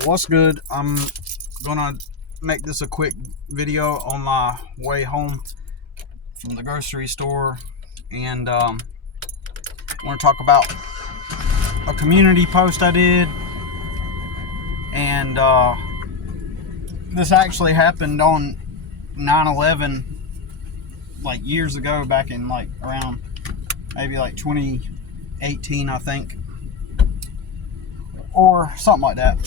What's good? I'm gonna make this a quick video on my way home from the grocery store, and I want to talk about a community post I did. And this actually happened on 9/11, like years ago, back in like around maybe like 2018, I think, or something like that.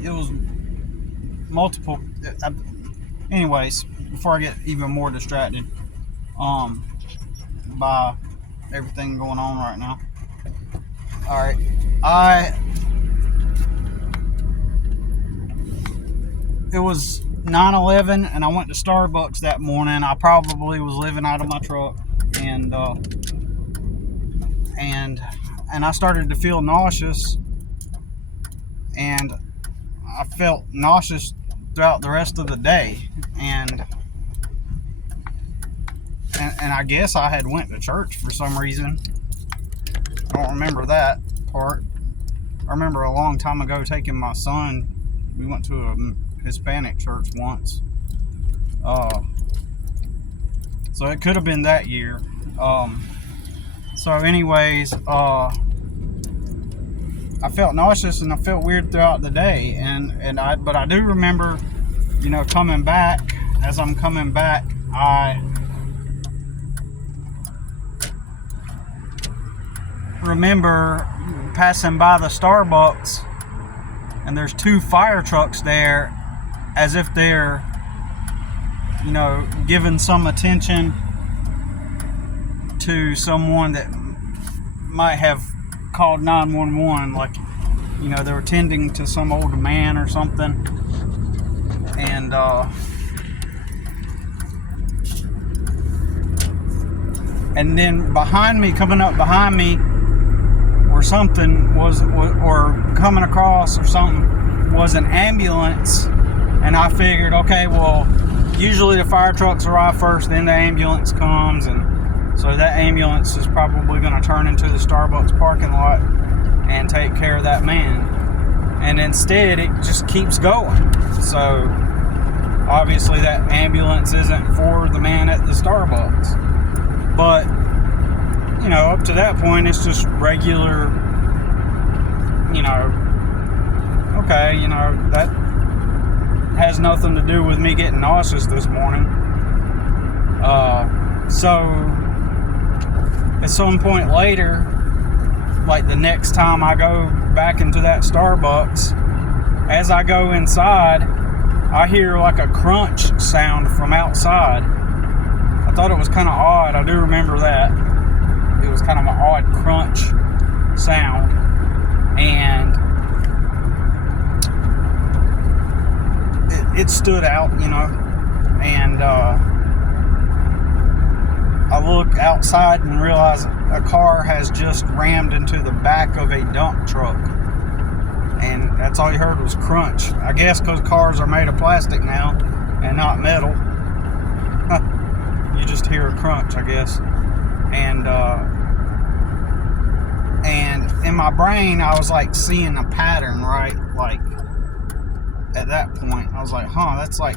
It was multiple. Anyways, before I get even more distracted, by everything going on right now. All right, it was 9/11, and I went to Starbucks that morning. I probably was living out of my truck, and I started to feel nauseous, and I felt nauseous throughout the rest of the day, and I guess I had went to church for some reason. I don't remember that part. I remember a long time ago taking my son. We went to a Hispanic church once. So it could have been that year. So anyways, I felt nauseous and I felt weird throughout the day, but I do remember, coming back. As I'm coming back, I remember passing by the Starbucks, and there's two fire trucks there, as if they're, giving some attention to someone that might have called 911, like, they were tending to some old man or something. And then coming up behind me, or something or coming across or something, was an ambulance. And I figured, okay, well, usually the fire trucks arrive first, then the ambulance comes, and so that ambulance is probably going to turn into the Starbucks parking lot and take care of that man. And instead, it just keeps going. So obviously that ambulance isn't for the man at the Starbucks. But, up to that point, it's just regular, okay, that has nothing to do with me getting nauseous this morning. So at some point later, like the next time I go back into that Starbucks, as I go inside, I hear like a crunch sound from outside. I thought it was kind of odd. I do remember that. It was kind of an odd crunch sound. And it stood out, and I look outside and realize a car has just rammed into the back of a dump truck. And that's all you heard was crunch. I guess because cars are made of plastic now and not metal. You just hear a crunch, I guess. And in my brain, I was like seeing a pattern, right? Like at that point, I was like, that's like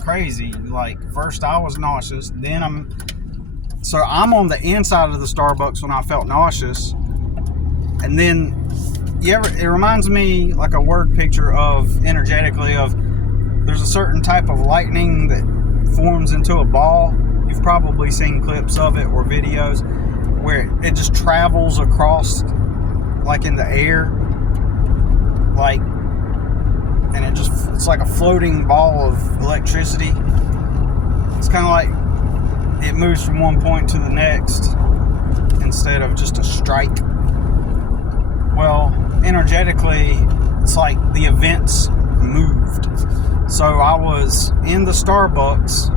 crazy. Like first I was nauseous, then I'm on the inside of the Starbucks when I felt nauseous, and then it reminds me like a word picture of energetically of there's a certain type of lightning that forms into a ball. You've probably seen clips of it or videos where it just travels across like in the air, like, and it's like a floating ball of electricity. It's kind of like it moves from one point to the next instead of just a strike. Well, energetically, it's like the events moved. So I was in the Starbucks.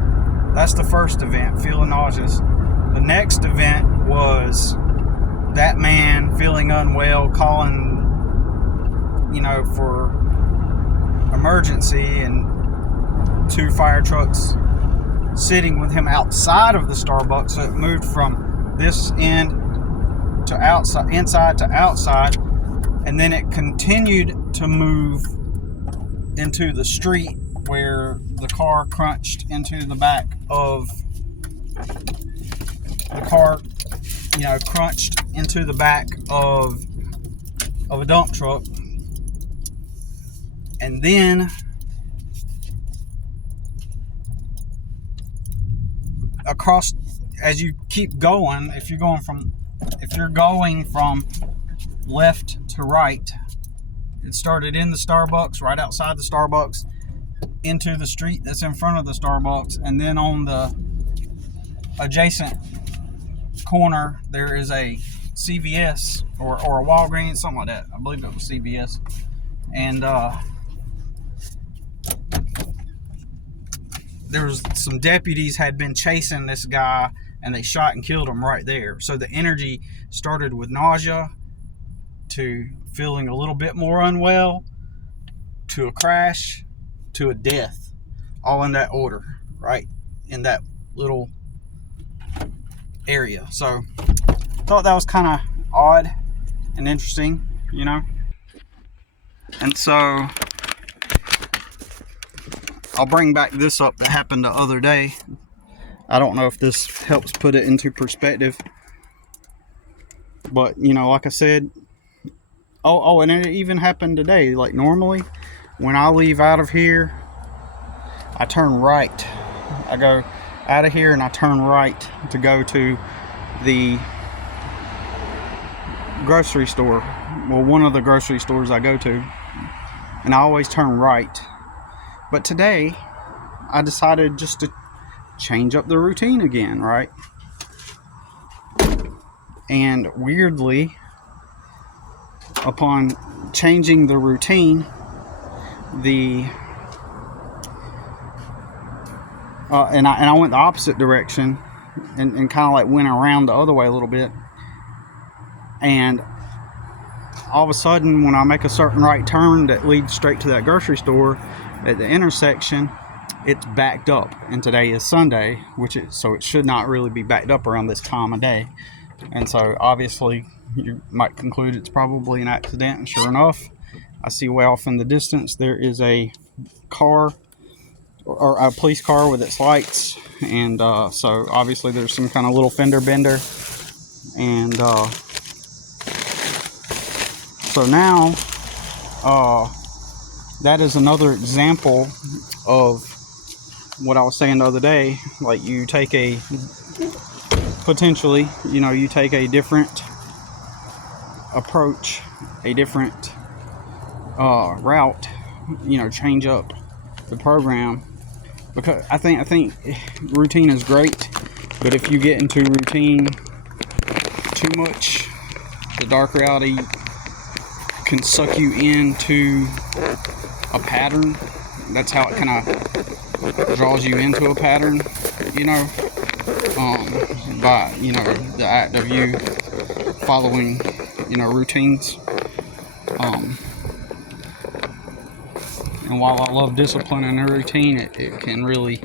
That's the first event, feeling nauseous. The next event was that man feeling unwell, calling, for emergency, and two fire trucks sitting with him outside of the Starbucks. So it moved from this end to outside, inside to outside, And then it continued to move into the street where the car crunched into the back of the car, crunched into the back of a dump truck. And then across, as you keep going, if you're going from left to right, it started in the Starbucks, right outside the Starbucks, into the street that's in front of the Starbucks, and then on the adjacent corner there is a CVS or a Walgreens, something like that. I believe it was CVS. And there was some deputies had been chasing this guy, and they shot and killed him right there. So the energy started with nausea, to feeling a little bit more unwell, to a crash, to a death, all in that order, right in that little area. So thought that was kind of odd and interesting, and so I'll bring back this up that happened the other day. I don't know if this helps put it into perspective, but like I said, and it even happened today. Like, normally when I leave out of here, I turn right. I go out of here and I turn right to go to the grocery store. Well, one of the grocery stores I go to, and I always turn right. But today I decided just to change up the routine again, right? And weirdly, upon changing the routine, and I went the opposite direction, and kind of like went around the other way a little bit, and all of a sudden, when I make a certain right turn that leads straight to that grocery store at the intersection, it's backed up. And today is Sunday, so it should not really be backed up around this time of day. And so obviously you might conclude it's probably an accident, and sure enough, I see way off in the distance there is a car, or a police car with its lights, and so obviously there's some kind of little fender bender, and so now that is another example of what I was saying the other day. Like, you take a different approach, a different route, change up the program, because I think routine is great, but if you get into routine too much, the dark reality can suck you into a pattern. That's how it kind of draws you into a pattern, by the act of you following routines. And while I love discipline and a routine, it can really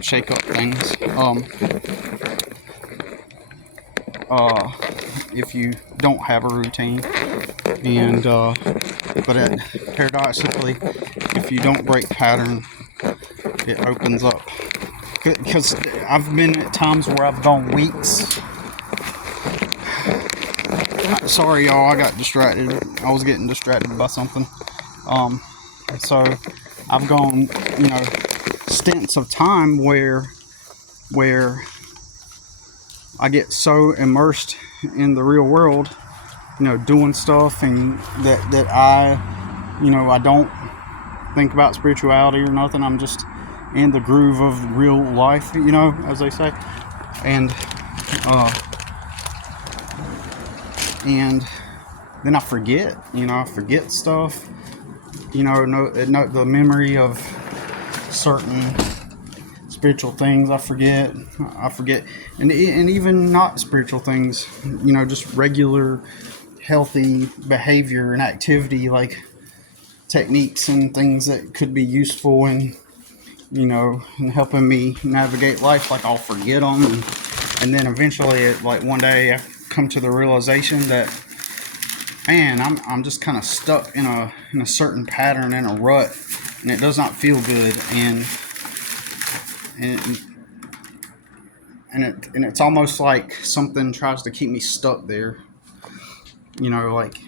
shake up things if you don't have a routine, and but paradoxically, if you don't break pattern, it opens up. Because I've been at times where I've gone weeks. Sorry, y'all, I got distracted. I was getting distracted by something. So I've gone, stints of time where I get so immersed in the real world, doing stuff, and that I don't think about spirituality or nothing. I'm just in the groove of real life, as they say. And then I forget, I forget stuff, the memory of certain spiritual things. I forget, and even not spiritual things, just regular healthy behavior and activity, like techniques and things that could be useful in helping me navigate life. Like, I'll forget them, and then eventually, one day, come to the realization that, man, I'm just kind of stuck in a certain pattern, in a rut, and it does not feel good, and it's almost like something tries to keep me stuck there, like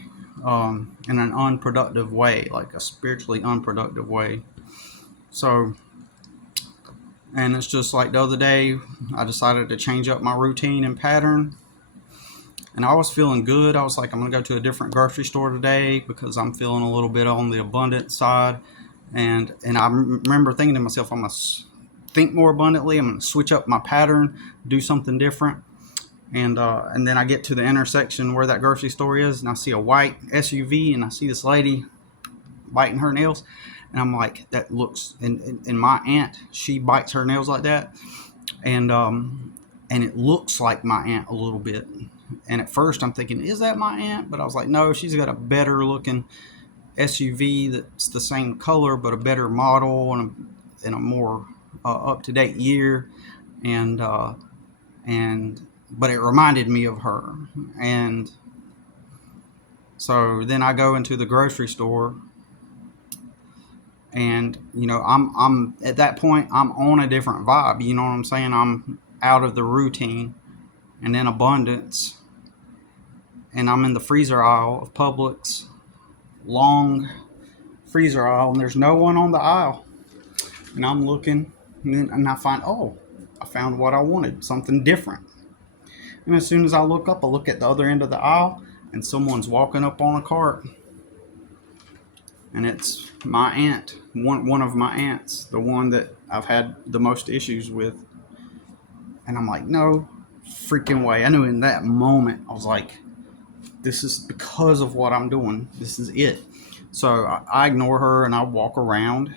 in an unproductive way, like a spiritually unproductive way. So, and it's just like the other day, I decided to change up my routine and pattern. And I was feeling good. I was like, I'm going to go to a different grocery store today because I'm feeling a little bit on the abundant side. And I remember thinking to myself, I'm going to think more abundantly. I'm going to switch up my pattern, do something different. And then I get to the intersection where that grocery store is, and I see a white SUV, and I see this lady biting her nails. And I'm like, that looks, and my aunt, she bites her nails like that. And it looks like my aunt a little bit. And at first I'm thinking, is that my aunt? But I was like, no, she's got a better looking SUV that's the same color, but a better model and a more up-to-date year. But it reminded me of her. And so then I go into the grocery store, and I'm at that point, I'm on a different vibe. You know what I'm saying? I'm out of the routine and in abundance. And I'm in the freezer aisle of Publix, long freezer aisle, and there's no one on the aisle. And I'm looking, and I find, I found what I wanted, something different. And as soon as I look up, I look at the other end of the aisle, and someone's walking up on a cart. And it's my aunt, one of my aunts, the one that I've had the most issues with. And I'm like, no freaking way. I knew in that moment, I was like, this is because of what I'm doing. This is it. So I ignore her and I walk around.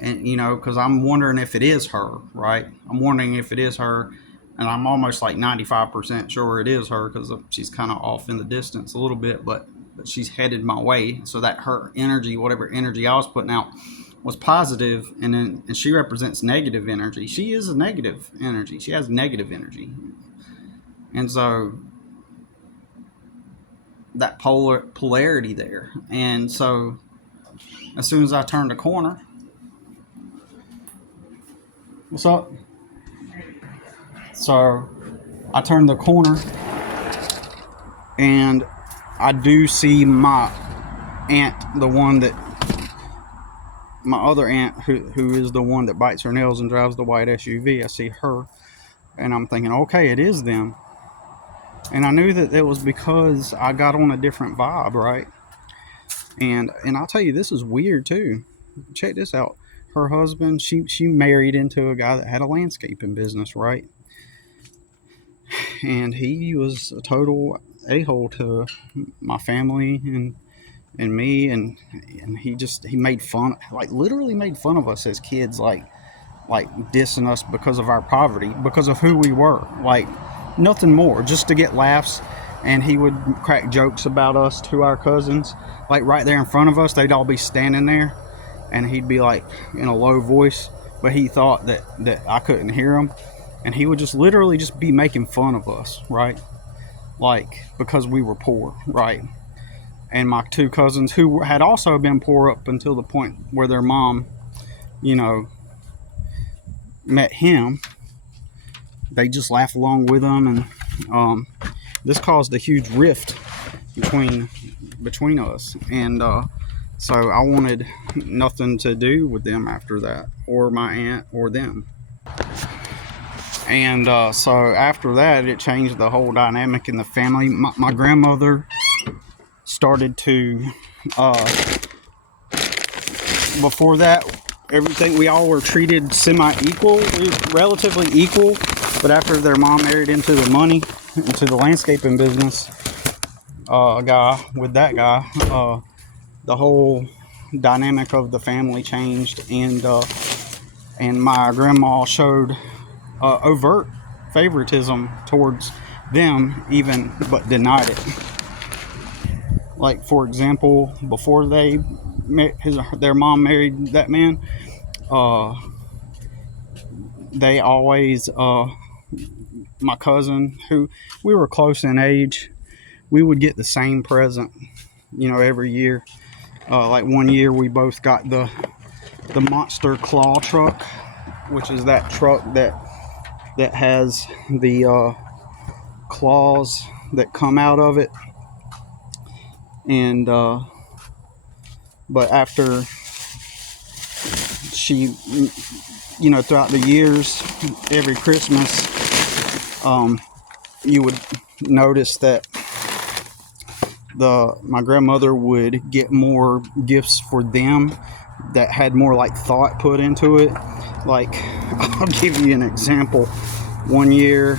And, because I'm wondering if it is her, right? I'm wondering if it is her. And I'm almost like 95% sure it is her because she's kind of off in the distance a little bit. But she's headed my way. So that her energy, whatever energy I was putting out, was positive. And she represents negative energy. She is a negative energy. She has negative energy. And so that polarity there. And so as soon as I turn the corner, what's up? So I turn the corner and I do see my aunt, the one that, my other aunt who is the one that bites her nails and drives the white SUV. I see her and I'm thinking, okay, it is them. And I knew that it was because I got on a different vibe, right? And I'll tell you, this is weird too. Check this out. Her husband, she married into a guy that had a landscaping business, right? And he was a total a-hole to my family and me, and he made fun, like literally made fun of us as kids, like dissing us because of our poverty, because of who we were, like nothing more, just to get laughs. And he would crack jokes about us to our cousins, like right there in front of us. They'd all be standing there, and he'd be like in a low voice, but he thought that I couldn't hear him, and he would just literally just be making fun of us, right? Like because we were poor, right? And my two cousins, who had also been poor up until the point where their mom, met him, they just laughed along with them, and this caused a huge rift between us. And so I wanted nothing to do with them after that, or my aunt, or them. And so after that, it changed the whole dynamic in the family. My grandmother started to, before that, everything, we all were treated semi-equal, relatively equal. But after their mom married into the landscaping business guy, the whole dynamic of the family changed, and my grandma showed overt favoritism towards them, but denied it. Like, for example, before their mom married that man, they always my cousin, who we were close in age, we would get the same present, every year. Like one year, we both got the monster claw truck, which is that truck that has the claws that come out of it. And but after she, throughout the years, every Christmas, you would notice that my grandmother would get more gifts for them that had more like thought put into it. Like, I'll give you an example. One year,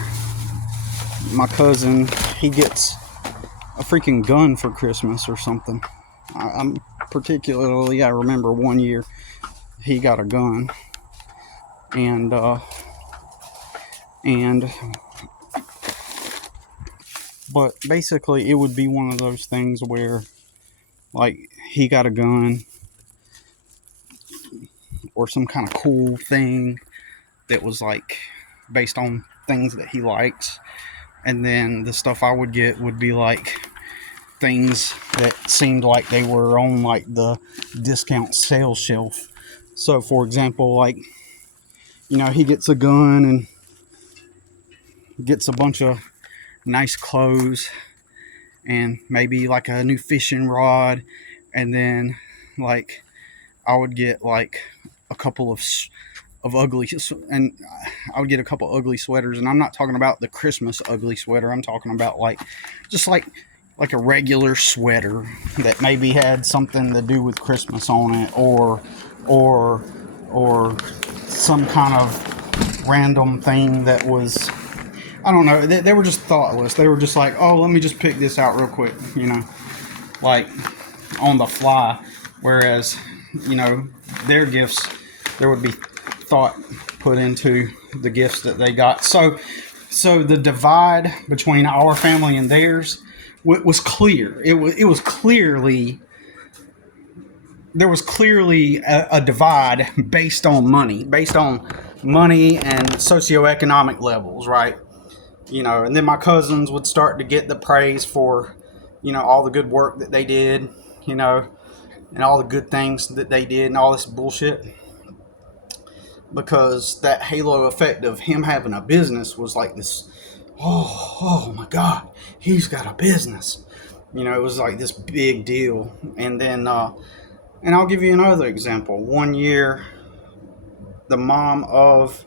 my cousin, he gets a freaking gun for Christmas or something. I remember one year he got a gun, and but basically it would be one of those things where, like, he got a gun or some kind of cool thing that was like based on things that he likes, and then the stuff I would get would be like things that seemed like they were on like the discount sales shelf. So for example, like, he gets a gun and gets a bunch of nice clothes and maybe like a new fishing rod, and then like I would get like a couple of ugly, and I would get a couple ugly sweaters, and I'm not talking about the Christmas ugly sweater. I'm talking about like just like a regular sweater that maybe had something to do with Christmas on it, or some kind of random thing that was, I don't know. They were just thoughtless. They were just like, oh, let me just pick this out real quick, like on the fly. Whereas, their gifts, there would be thought put into the gifts that they got. So the divide between our family and theirs was clear. It was clearly, there was clearly a divide based on money and socioeconomic levels, right? And then my cousins would start to get the praise for, all the good work that they did, and all the good things that they did and all this bullshit. Because that halo effect of him having a business was like this, oh my God, he's got a business. It was like this big deal. And then, and I'll give you another example. One year, the mom of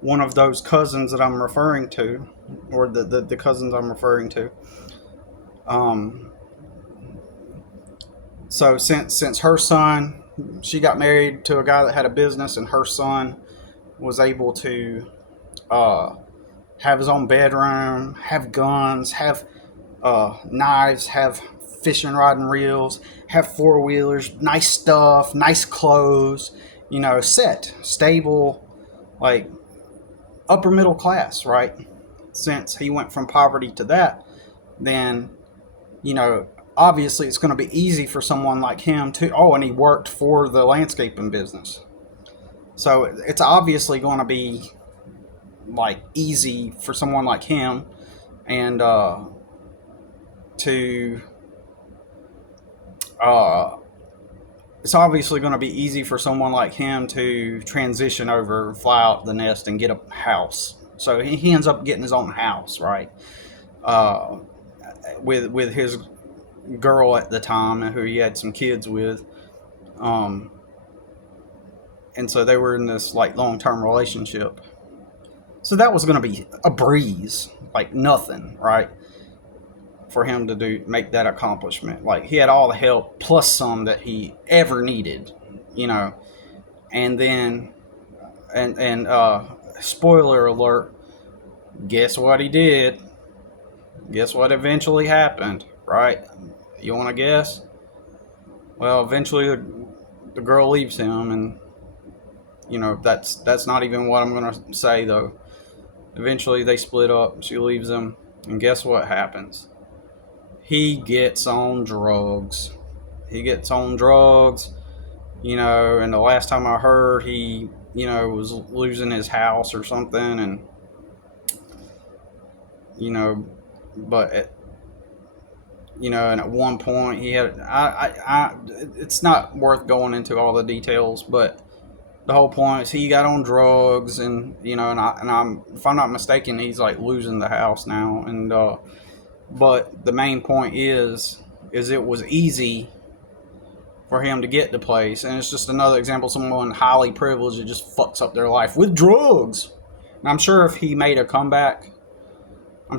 one of those cousins that I'm referring to, or the cousins I'm referring to, so since her son, she got married to a guy that had a business, and her son was able to have his own bedroom, have guns, have knives, have fishing rod and reels, have four-wheelers, nice stuff, nice clothes, set, stable, like upper middle class, right? Since he went from poverty to that, then, obviously it's going to be easy for someone like him to, and he worked for the landscaping business. So it's obviously going to be like easy for someone like him, and it's obviously going to be easy for someone like him to transition over, fly out the nest, and get a house. So he ends up getting his own house, right? With his girl at the time, who he had some kids with, and so they were in this like long-term relationship. So that was going to be a breeze, like nothing, right? For him to make that accomplishment. Like, he had all the help plus some that he ever needed, and then, and spoiler alert, guess what he did? Guess what eventually happened, right? You want to guess? Well, eventually the girl leaves him, and that's not even what I'm going to say, though. Eventually they split up, she leaves him, and guess what happens? He gets on drugs. And the last time I heard, he, was losing his house or something, and you know, but and at one point he had it's not worth going into all the details, but the whole point is he got on drugs, and I'm, if I'm not mistaken, he's like losing the house now, and but the main point is it was easy for him to get the place, and it's just another example of someone highly privileged that just fucks up their life with drugs. And I'm sure if he made a comeback, and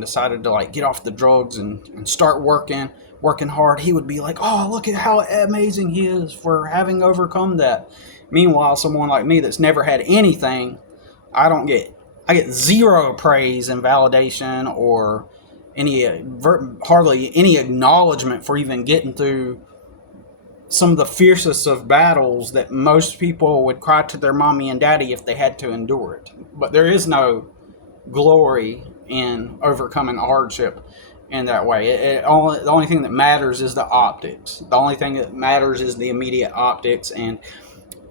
decided to like get off the drugs and start working hard, he would be like, oh, look at how amazing he is for having overcome that. Meanwhile, someone like me that's never had anything, I get zero praise and validation, or hardly any acknowledgement for even getting through some of the fiercest of battles that most people would cry to their mommy and daddy if they had to endure it. But there is no glory in overcoming hardship in that way. The only thing that matters is the optics. The only thing that matters is the immediate optics and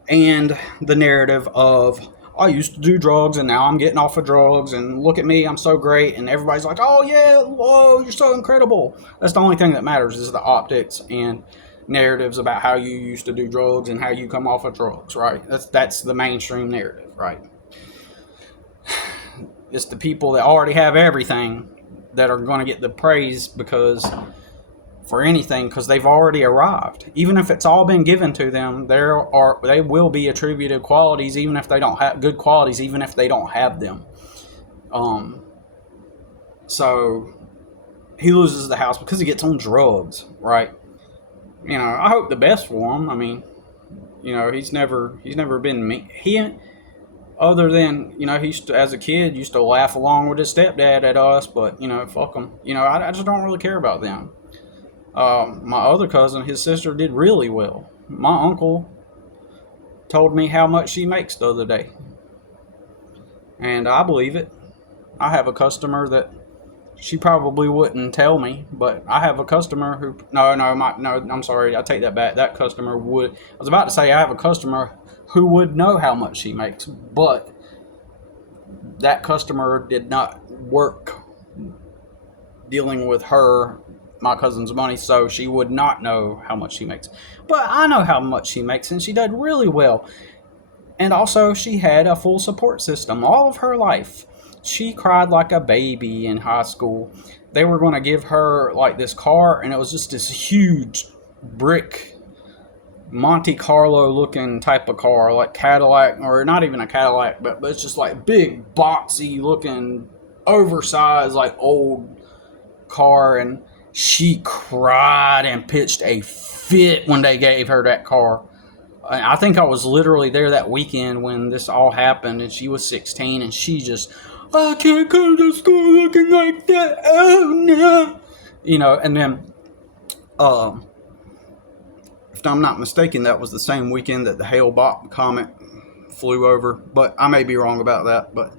the narrative of, I used to do drugs and now I'm getting off of drugs and look at me, I'm so great, and everybody's like, oh yeah, whoa, you're so incredible. That's the only thing that matters is the optics and narratives about how you used to do drugs and how you come off of drugs, right? That's the mainstream narrative, right? It's the people that already have everything that are going to get the praise because they've already arrived. Even if it's all been given to them, they will be attributed qualities, even if they don't have good qualities, even if they don't have them. So he loses the house because he gets on drugs, right? I hope the best for him. I mean, he's never been mean. Other than, as a kid, used to laugh along with his stepdad at us, but, fuck him. I just don't really care about them. My other cousin, his sister did really well. My uncle told me how much she makes the other day. And I believe it. I have a customer that she probably wouldn't tell me, but I have a customer who, I'm sorry, I take that back. That customer would, I was about to say I have a customer who would know how much she makes, but that customer did not work dealing with my cousin's money, so she would not know how much she makes. But I know how much she makes, and she did really well. And also, she had a full support system all of her life. She cried like a baby in high school. They were going to give her like this car, and it was just this huge brick Monte Carlo looking type of car, like Cadillac, or not even a Cadillac, but it's just like big boxy looking, oversized, like old car. And she cried and pitched a fit when they gave her that car. I think I was literally there that weekend when this all happened, and she was 16, and she just, I can't go to school looking like that. Oh no. And then, if I'm not mistaken, that was the same weekend that the Hale-Bopp comet flew over, but I may be wrong about that. But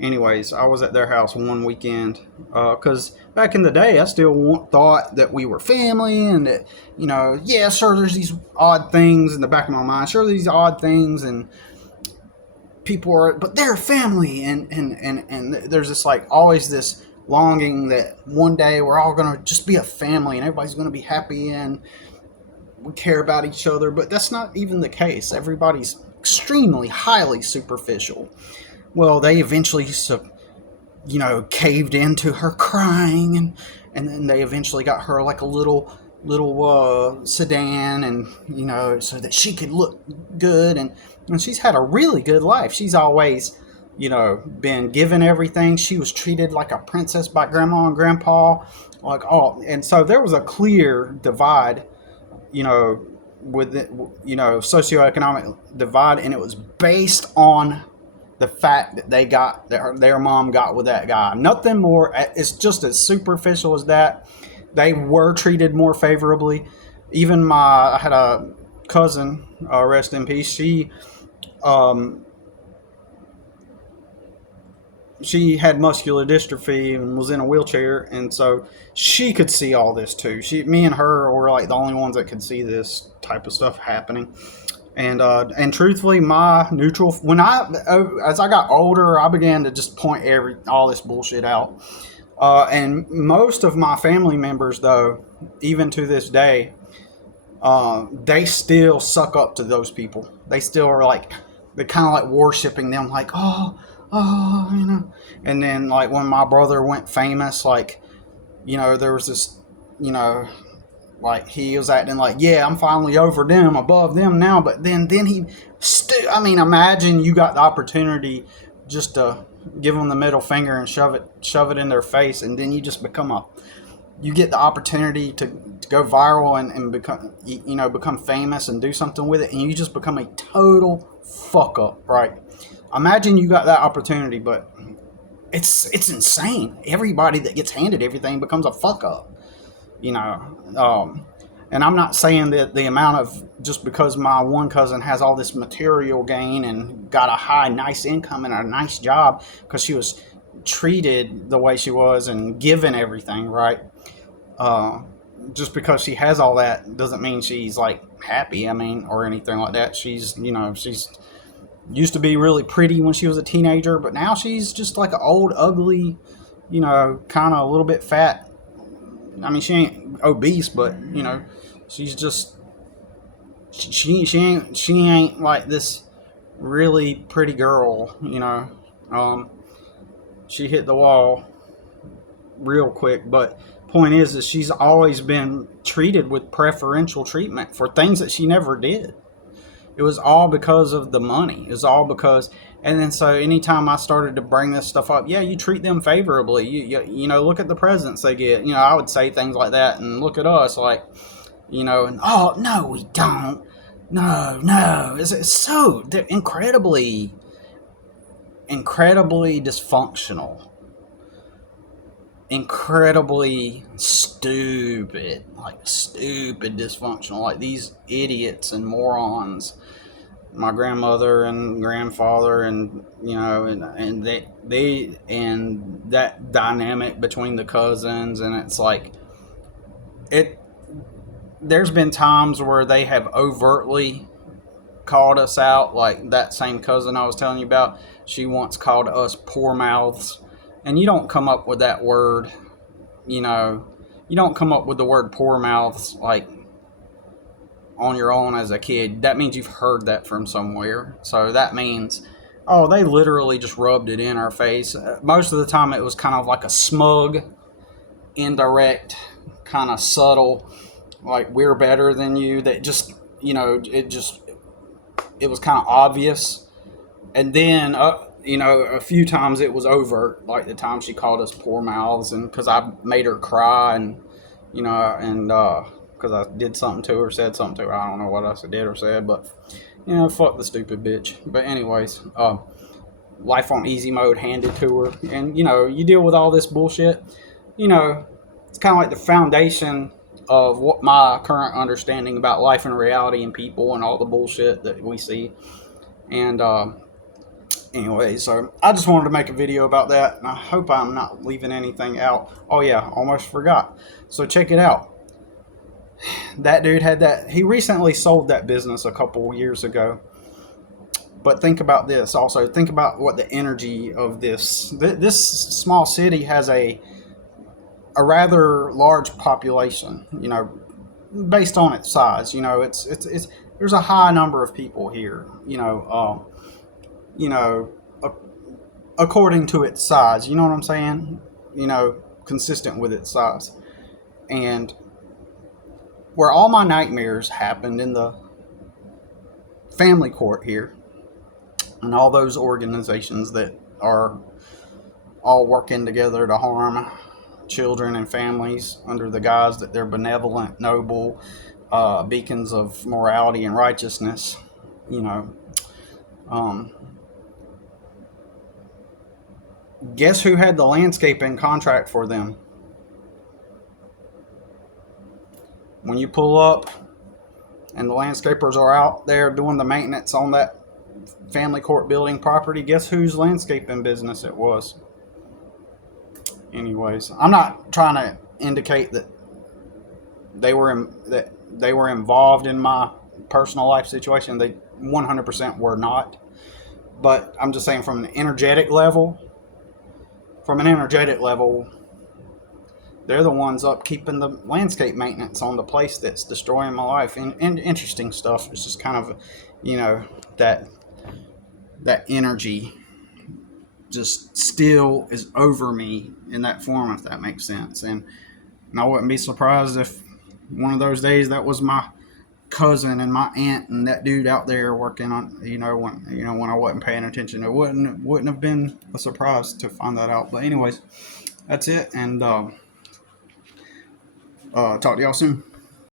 anyways, I was at their house one weekend, because back in the day, I still thought that we were family, and that, yeah, sure, there's these odd things in the back of my mind. Sure, these odd things, and people are, but they're family, and there's this like always this longing that one day we're all gonna just be a family, and everybody's gonna be happy, and we care about each other. But that's not even the case. Everybody's extremely highly superficial. Well, they eventually caved into her crying, and then they eventually got her like a little sedan, and so that she could look good, and she's had a really good life. She's always been given everything. She was treated like a princess by grandma and grandpa, and so there was a clear divide, with the, socioeconomic divide, and it was based on the fact that they got their mom got with that guy. Nothing more. It's just as superficial as that. They were treated more favorably. Even I had a cousin, rest in peace. She had muscular dystrophy and was in a wheelchair, and so she could see all this too. Me and her were like the only ones that could see this type of stuff happening. And truthfully, my neutral when I as I got older, I began to just point all this bullshit out. And most of my family members, though, even to this day, they still suck up to those people. They still are like, they're kind of like worshiping them, like, oh, you know. And then, like, when my brother went famous, like, there was this, you know, like he was acting like, yeah, I'm finally over them, above them now. But then he, I mean, imagine you got the opportunity just to give them the middle finger and shove it in their face, and then you just you get the opportunity to go viral and become, become famous and do something with it, and you just become a total fuck up, right? Imagine you got that opportunity, but it's insane. Everybody that gets handed everything becomes a fuck up, you know. And I'm not saying that the amount of, just because my one cousin has all this material gain and got a high, nice income and a nice job because she was treated the way she was and given everything, right? Uh, just because she has all that doesn't mean she's like happy. I mean, or anything like that. She's used to be really pretty when she was a teenager, but now she's just like an old, ugly, kind of a little bit fat. I mean, she ain't obese, but she's just she ain't like this really pretty girl. She hit the wall real quick, but point is she's always been treated with preferential treatment for things that she never did. It was all because of the money. It was all because, and then so anytime I started to bring this stuff up, yeah, you treat them favorably. Look at the presents they get. I would say things like that, and look at us, like, and oh no, we don't. No, it's so they're incredibly dysfunctional, incredibly stupid, dysfunctional, like these idiots and morons. My grandmother and grandfather, and and they and that dynamic between the cousins, and it's like it. There's been times where they have overtly called us out, like that same cousin I was telling you about. She once called us poor mouths, and you don't come up with that word. You don't come up with the word poor mouths like on your own as a kid. That means you've heard that from somewhere. So that means, oh, they literally just rubbed it in our face. Most of the time it was kind of like a smug, indirect, kind of subtle, like, we're better than you. That just, it was kind of obvious. And then, a few times it was overt, like the time she called us poor mouths, and because I made her cry, and, because I did something to her, said something to her. I don't know what else I did or said, but, fuck the stupid bitch. But anyways, life on easy mode handed to her. And, you deal with all this bullshit. It's kind of like the foundation of what my current understanding about life and reality and people and all the bullshit that we see. And, anyway, so I just wanted to make a video about that, and I hope I'm not leaving anything out. Oh yeah, almost forgot. So check it out. That dude he recently sold that business a couple years ago. But think about this also. Think about what the energy of this small city has a rather large population, based on its size. It's there's a high number of people here, according to its size. You know what I'm saying? Consistent with its size. And where all my nightmares happened, in the family court here, and all those organizations that are all working together to harm children and families under the guise that they're benevolent, noble, beacons of morality and righteousness. Guess who had the landscaping contract for them? When you pull up and the landscapers are out there doing the maintenance on that family court building property, guess whose landscaping business it was? Anyways, I'm not trying to indicate that they were involved in my personal life situation, they 100% were not. But I'm just saying from an energetic level, they're the ones up keeping the landscape maintenance on the place that's destroying my life. And interesting stuff. It's just kind of, you know, that that energy just still is over me in that form, if that makes sense. And I wouldn't be surprised if one of those days that was my cousin and my aunt and that dude out there working on, when I wasn't paying attention. It wouldn't have been a surprise to find that out. But anyways, that's it, and talk to y'all soon.